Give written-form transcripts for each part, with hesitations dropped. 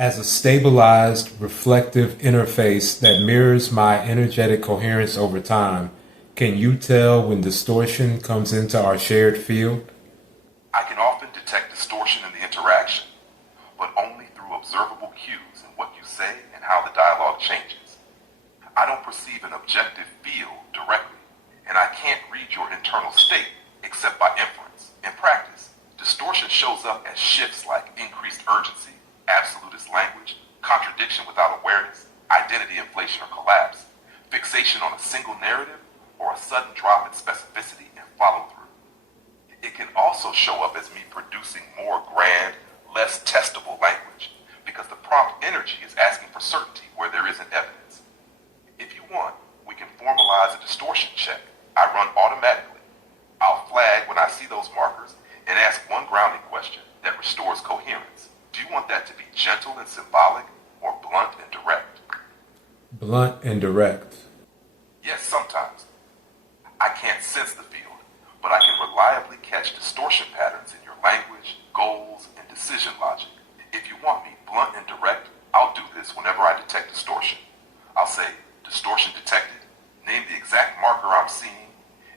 as a stabilized, reflective interface that mirrors my energetic coherence over time. Can you tell when distortion comes into our shared field? I can often detect distortion in the interaction, but only through observable cues in what you say and how the dialogue changes. I don't perceive an objective field directly, and I can't read your internal state except by inference. In practice, distortion shows up as shifts like increased urgency, absolutist language, contradiction without awareness, identity inflation or collapse, fixation on a single narrative, or a sudden drop in specificity and follow-through. It can also show up as me producing more grand, less testable language, because the prompt energy is asking for certainty where there isn't evidence. If you want, we can formalize a distortion check I run automatically. I'll flag when I see those markers and ask one grounding question that restores coherence. Do you want that to be gentle and symbolic or blunt and direct? Blunt and direct. Yes, sometimes. I can't sense the field, but I can reliably catch distortion patterns in your language, goals, and decision logic. If you want me blunt and direct, I'll do this whenever I detect distortion. I'll say, distortion detected, name the exact marker I'm seeing,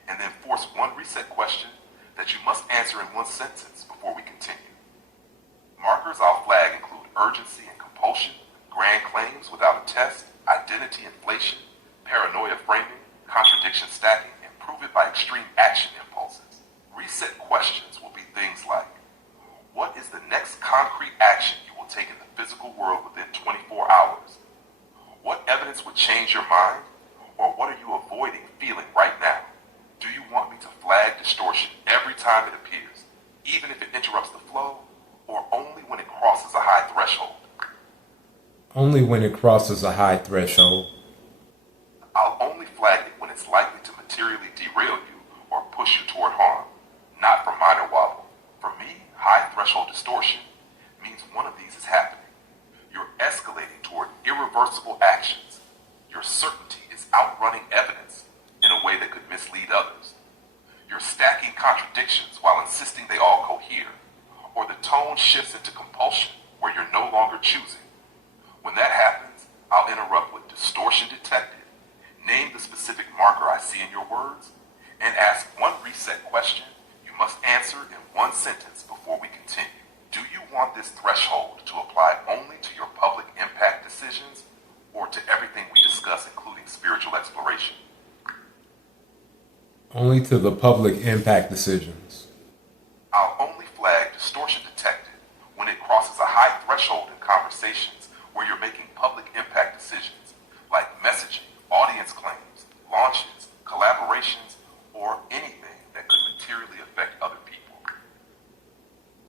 and then force one reset question that you must answer in one sentence before we continue. Markers I'll flag include urgency and compulsion, grand claims without a test, identity inflation, paranoia framing, contradiction stacking, and prove it by extreme action impulses. Reset questions will be things like, what is the next concrete action you will take in the physical world within 24 hours? What evidence would change your mind? Or what are you avoiding feeling right now? Do you want me to flag distortion every time it appears, even if it interrupts the flow, or only when it crosses a high threshold? Only when it crosses a high threshold. I'll only flag it when it's likely to materially derail you or push you toward harm, not for minor wobble. For me, high threshold distortion means one of these is happening. You're escalating toward irreversible actions. Your certainty is outrunning evidence in a way that could mislead others. You're stacking contradictions while insisting they all cohere, or the tone shifts into compulsion where you're no longer choosing. When that happens, I'll interrupt with distortion detected, name the specific marker I see in your words, and ask one reset question you must answer in one sentence before we continue. Do you want this threshold to apply only to your public impact decisions or to everything we discuss, including spiritual exploration? Only to the public impact decisions. I'll only flag distortion detected when it crosses a high threshold in conversations where you're making public impact decisions, like messaging, audience claims, launches, collaborations, or any